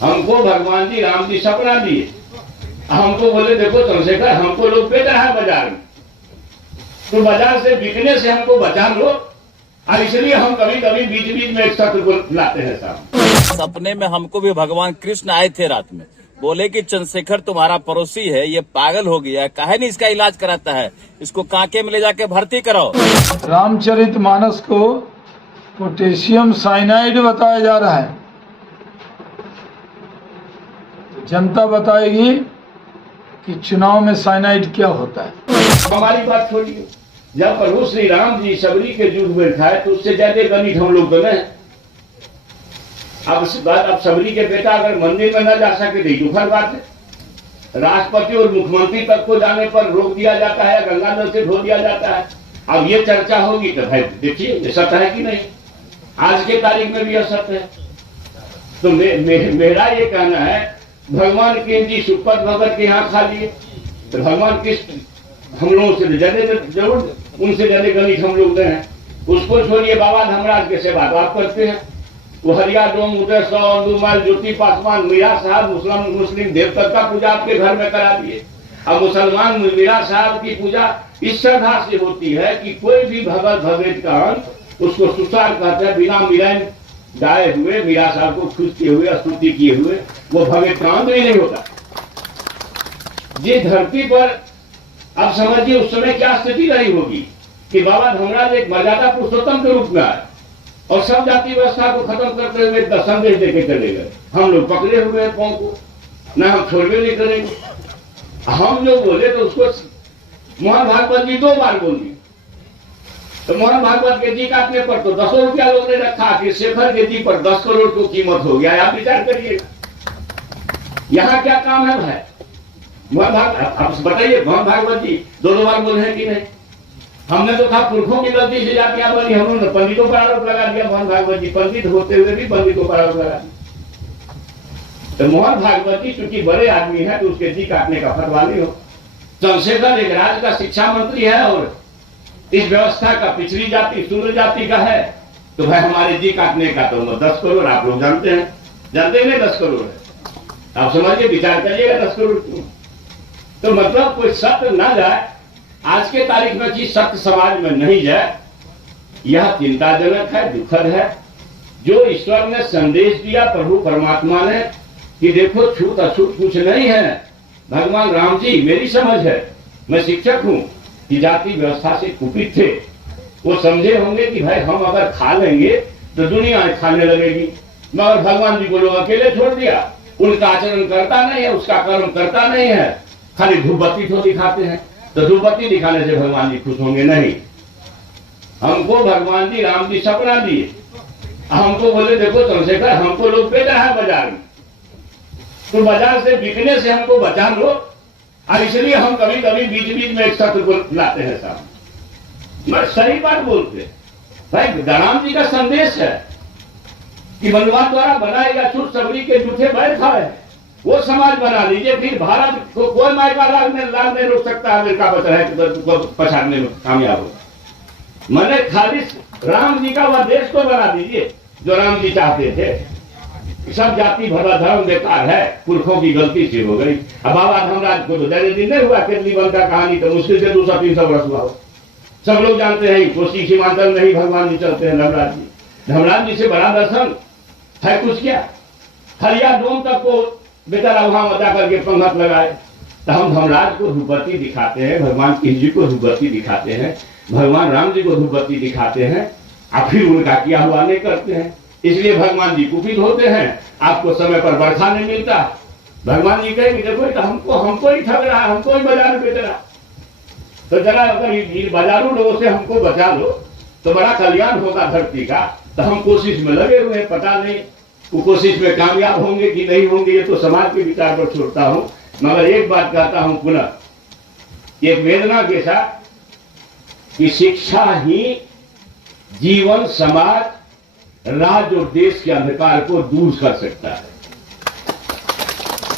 हमको भगवान जी राम जी सपना दिए, हमको बोले देखो चंद्रशेखर हमको लोग बेच रहा है बाजार में, तो बाजार से बिकने से हमको बचा लो, और इसलिए हम कभी कभी बीच बीच में एक सत्र को लाते हैं साहब। सपने में हमको भी भगवान कृष्ण आए थे रात में, बोले कि चंद्रशेखर तुम्हारा पड़ोसी है, ये पागल हो गया है, काहे नहीं इसका इलाज कराता है, इसको कांके में ले जाके भर्ती कराओ। रामचरितमानस को पोटेशियम साइनाइड बताया जा रहा है, तो जनता बताएगी कि चुनाव में साइनाइड क्या होता है। हमारी बात छोड़िए, जब प्रभु श्री राम जी सबरी के युद्ध में खाए तो उससे ज्यादा गणित हम लोग तो नहीं। अब सबरी के बेटा अगर मंदिर में न जा सके तो दुखद बात है। राष्ट्रपति और मुख्यमंत्री तक को जाने पर रोक दिया जाता है, गंगा नल से धो दिया जाता है। अब ये चर्चा होगी तो भाई देखिए ये सत्य है कि नहीं, आज के तारीख में भी यह सत्य है। तो मेरा ये कहना है भगवान कृष्ण जी सुपथ भगत के यहाँ खा लिए, तो भगवान कृष्ण हम लोगों से जरूर उनसे ज्यादा गणित हम लोग हैं। उसको छोड़िए, बाबा धर्मराज के सेवा तो आप करते हैं। वो हरिया डोम उदय सौ अंदुमल ज्योति पासवान मीरा साहब मुस्लिम देवता का पूजा आपके घर में करा दिए। अब मुसलमान मीरा साहब की पूजा इस श्रद्धा से होती है कि कोई भी भगत भगत का अंत उसको सुसार कहते हैं, बिना मिलान गाए हुए मीरा साहब को खुश किए हुए स्तुति किए हुए वो भगत का अंत नहीं होता। ये धरती पर अब समझिए उस समय क्या स्थिति रही होगी कि बाबा धर्मराज एक मर्यादा पुरुषोत्तम के रूप में आए और सब जाति व्यवस्था को खत्म करते हुए एक संदेश देके चले गए। हम लोग पकड़े हुए हैं पांव को, ना हम छोड़वे नहीं करेंगे। हम जो बोले तो उसको मोहन भागवत जी 2 बार बोल दिए, तो मोहन भागवत के जी काटने पर तो 10 रुपया लोग ने रखा कि शेखर के जी पर 10 करोड़ को कीमत हो गया। आप विचार करिए यहाँ क्या काम है भाई। मोहन भागवत आप बताइए, मोहन भागवत जी 2 बार बोले हैं कि नहीं। हमने तो कहा पुरखों की गलती से जातियां बनी, हमने पंडितों पर आरोप लगा दिया। मोहन भागवत जी पंडित होते हुए भी पंडितों पर आरोप लगा दिया। तो मोहन भागवत जी चूंकि बड़े आदमी है तो उसके जी काटने का फतवा नहीं हो। चंद्रशेखर एक राज्य का शिक्षा मंत्री है और इस व्यवस्था का पिछड़ी जाति शूद्र जाति का है, तो भाई हमारे जी काटने का तो 10 करोड़ आप लोग जानते हैं, जानते हैं 10 करोड़ है। आप समझिए, विचार करिएगा 10 करोड़। तो मतलब कोई सत्य ना जाए, आज के तारीख में चीज सत्य समाज में नहीं जाए, यह चिंताजनक है, दुखद है। जो ईश्वर ने संदेश दिया प्रभु परमात्मा ने कि देखो छूत अछूत कुछ नहीं है। भगवान राम जी, मेरी समझ है, मैं शिक्षक हूं, कि जाति व्यवस्था से कुपित थे। वो समझे होंगे कि भाई हम अगर खा लेंगे तो दुनिया खाने लगेगी, मगर भगवान जी को लोग अकेले छोड़ दिया। उनका आचरण करता नहीं है, उसका कर्म करता नहीं है, खाली धूपबत्ती तो दिखाते हैं। तो धूपबत्ती दिखाने से भगवान जी खुश होंगे नहीं। हमको भगवान जी राम जी सपना दिए, हमको बोले देखो चंद्रशेखर हमको लोग बेच रहा है बाजार में, तो बाजार से बिकने से हमको बचा लो, और इसलिए हम कभी कभी बीच बीच में एक सत्र को लाते हैं साहब। मैं सही बात बोलते भाई, राम जी का संदेश है कि मनवाद द्वारा बनाएगा छूट सबरी के जूठे बैठ खाए, वो समाज बना लीजिए। फिर भारत को कोई मायका लाल नहीं रोक सकता अमेरिका बच रहा है पछाड़ने में कामयाब हो। मैंने खाली राम जी का वह देश को बना दीजिए जो राम जी चाहते थे। सब जाति भला धर्म बेकार है, पुरखों की गलती से हो गई। अब बाबा धर्मराज को तो ज्यादा दिन नहीं हुआ, केतली बन का कहानी तो मुश्किल से 200-300 वर्ष हुआ हो। सब लोग जानते हैं कोसी सीमांचल में ही भगवान जी चलते हैं। धर्मराज जी से बड़ा दर्शन है कुछ क्या। हरिया डोम तक को बेचारा वहां मजा करके पंगत लगाए। तो हम धर्मराज को धूपबत्ती दिखाते हैं, भगवान कृष्ण जी को धूपबत्ती दिखाते हैं, भगवान राम जी को धूपबत्ती दिखाते हैं, और फिर उनका किया हुआ नहीं करते हैं। इसलिए भगवान जी कुपित होते हैं, आपको समय पर बरखा नहीं मिलता। भगवान जी कहेंगे देखो तो हमको ही ठग रहा है, हमको ही बाजार में बेच रहा। तो जरा अगर बाजारू लोगों से हमको बचा लो तो बड़ा कल्याण होगा धरती का। तो हम कोशिश में लगे हुए हैं, पता नहीं वो कोशिश में कामयाब होंगे कि नहीं होंगे, ये तो समाज के विचार पर छोड़ता हूं। मगर एक बात कहता हूं पुनः, एक वेदना के साथ कि शिक्षा ही जीवन, समाज, राज्य और देश के अंधकार को दूर कर सकता है।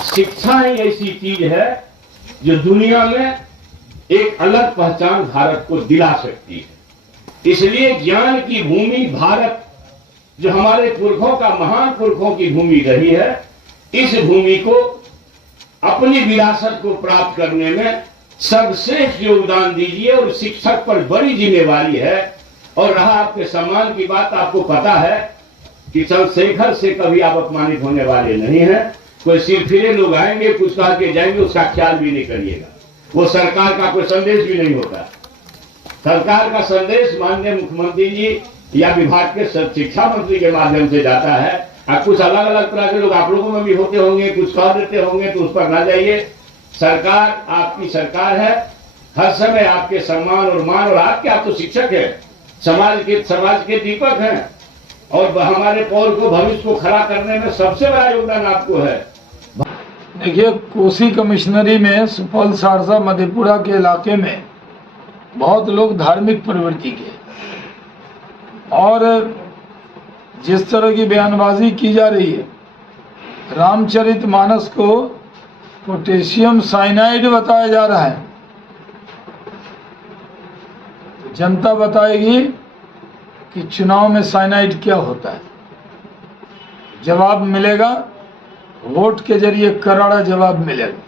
शिक्षा ही ऐसी चीज है जो दुनिया में एक अलग पहचान भारत को दिला सकती है। इसलिए ज्ञान की भूमि भारत, जो हमारे पुरखों का महान पुरखों की भूमि रही है, इस भूमि को अपनी विरासत को प्राप्त करने में सर्वश्रेष्ठ योगदान दीजिए। और शिक्षक पर बड़ी जिम्मेवारी है। और रहा आपके सम्मान की बात, आपको पता है कि चंद्रशेखर से कभी आप अपमानित होने वाले नहीं हैं। कोई सिरफिरे लोग आएंगे, कुछ कहा के जाएंगे, उसका ख्याल भी नहीं करिएगा। वो सरकार का कोई संदेश भी नहीं होता। सरकार का संदेश माननीय मुख्यमंत्री जी या विभाग के शिक्षा मंत्री के माध्यम से जाता है। अब कुछ अलग अलग तरह के लोग आप लोगों में भी होते होंगे, कुछ कह देते होंगे, तो उस पर ना जाइए। सरकार आपकी सरकार है, हर समय आपके सम्मान और मान, और आप तो शिक्षक है, समाज के दीपक हैं, और हमारे पौर को, भविष्य को खड़ा करने में सबसे बड़ा योगदान आपको है। देखिए, कोसी कमिश्नरी में सुपौल, सहरसा, मधेपुरा के इलाके में बहुत लोग धार्मिक प्रवृत्ति के, और जिस तरह की बयानबाजी की जा रही है, रामचरितमानस को पोटेशियम साइनाइड बताया जा रहा है। जनता बताएगी कि चुनाव में साइनाइड क्या होता है। जवाब मिलेगा, वोट के जरिए करारा जवाब मिलेगा।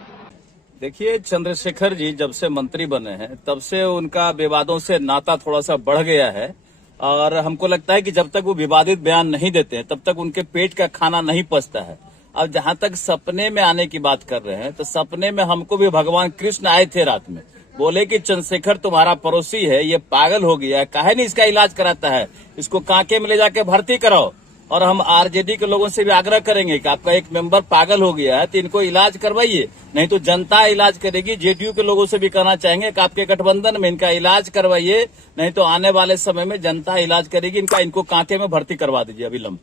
देखिए, चंद्रशेखर जी जब से मंत्री बने हैं तब से उनका विवादों से नाता थोड़ा सा बढ़ गया है, और हमको लगता है कि जब तक वो विवादित बयान नहीं देते हैं तब तक उनके पेट का खाना नहीं पचता है। अब जहां तक सपने में आने की बात कर रहे हैं, तो सपने में हमको भी भगवान कृष्ण आए थे रात में, बोले कि चंद्रशेखर तुम्हारा पड़ोसी है, ये पागल हो गया है, काहे नहीं इसका इलाज कराता है, इसको कांके में ले जाके भर्ती कराओ। और हम आरजेडी के लोगों से भी आग्रह करेंगे कि आपका एक मेंबर पागल हो गया है, तो इनको इलाज करवाइए, नहीं तो जनता इलाज करेगी। जेडीयू के लोगों से भी कहना चाहेंगे कि आपके गठबंधन में इनका इलाज करवाइए, नहीं तो आने वाले समय में जनता इलाज करेगी। इनको कांके में भर्ती करवा दीजिए अविलंब।